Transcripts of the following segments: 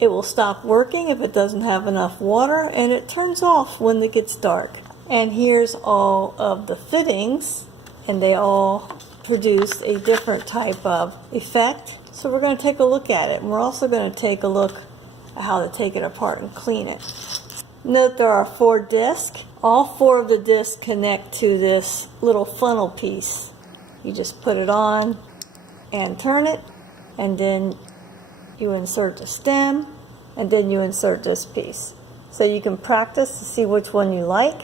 It will stop working if it doesn't have enough water, and it turns off when it gets dark. And here's all of the fittings, and they all produce a different type of effect. So we're going to take a look at it, and we're also going to take a look at how to take it apart and clean it. Note there are 4 discs. All 4 of the discs connect to this little funnel piece. You just put it on and turn it, and then you insert the stem, and then you insert this piece. So you can practice to see which one you like.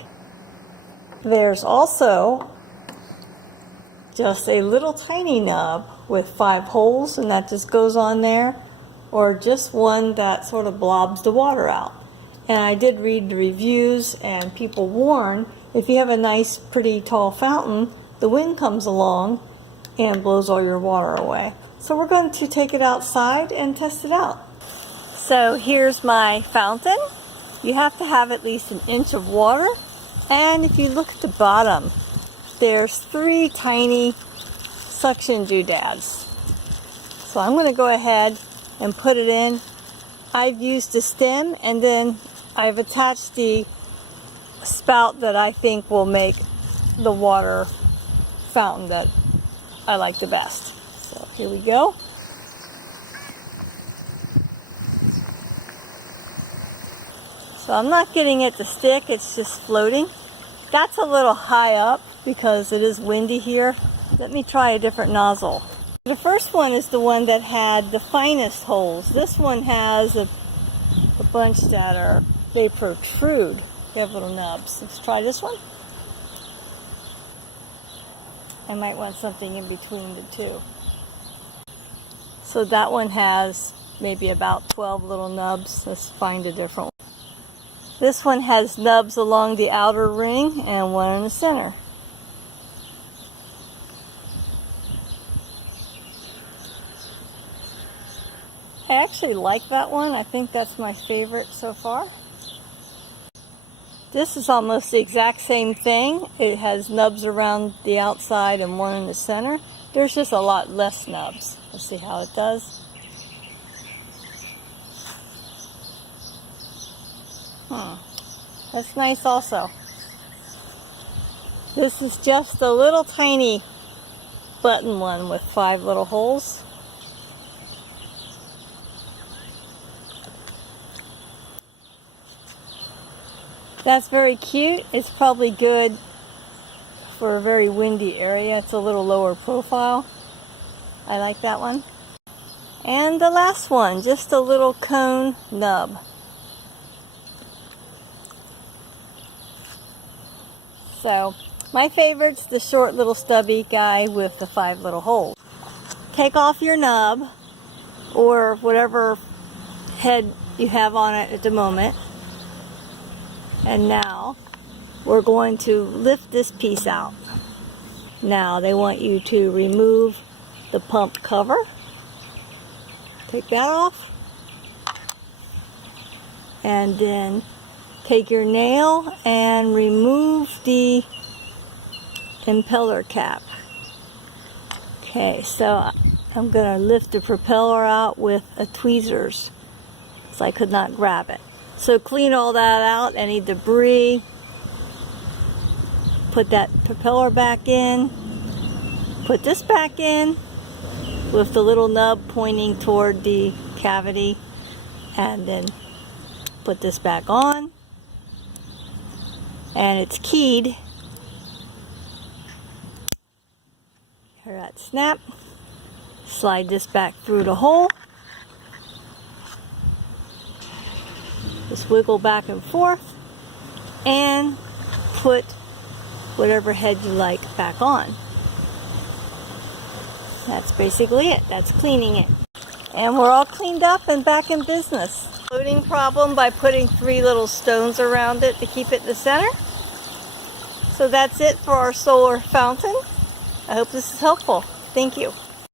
There's also just a little tiny nub with 5 holes, and that just goes on there, or just one that sort of blobs the water out. And I did read the reviews, and people warn if you have a nice pretty tall fountain, the wind comes along and blows all your water away. So we're going to take it outside and test it out. So here's my fountain. You have to have at least 1 inch of water, and if you look at the bottom, there's 3 tiny suction doodads. So I'm going to go ahead and put it in. I've used a stem, and then I've attached the spout that I think will make the water fountain that I like the best. So here we go. So I'm not getting it to stick, it's just floating. That's a little high up because it is windy here. Let me try a different nozzle. The first one is the one that had the finest holes. This one has a bunch that they protrude. You have little nubs. Let's try this one. I might want something in between the 2. So that one has maybe about 12 little nubs. Let's find a different one. This one has nubs along the outer ring and one in the center. I actually like that one. I think that's my favorite so far. This is almost the exact same thing. It has nubs around the outside and one in the center. There's just a lot less nubs. Let's see how it does. That's nice also. This is just a little tiny button one with 5 little holes. That's very cute. It's probably good for a very windy area. It's a little lower profile. I like that one. And the last one, just a little cone nub. So my favorite's the short little stubby guy with the 5 little holes. Take off your nub or whatever head you have on it at the moment. And now we're going to lift this piece out. Now they want you to remove the pump cover. Take that off. And then take your nail and remove the impeller cap. Okay, so I'm going to lift the propeller out with a tweezers because I could not grab it. So clean all that out, any debris. Put that propeller back in. Put this back in with the little nub pointing toward the cavity. And then put this back on. And it's keyed. Hear that snap. Slide this back through the hole. Just wiggle back and forth and put whatever head you like back on. That's basically it. That's cleaning it. And we're all cleaned up and back in business. Floating problem by putting 3 little stones around it to keep it in the center. So that's it for our solar fountain. I hope this is helpful. Thank you.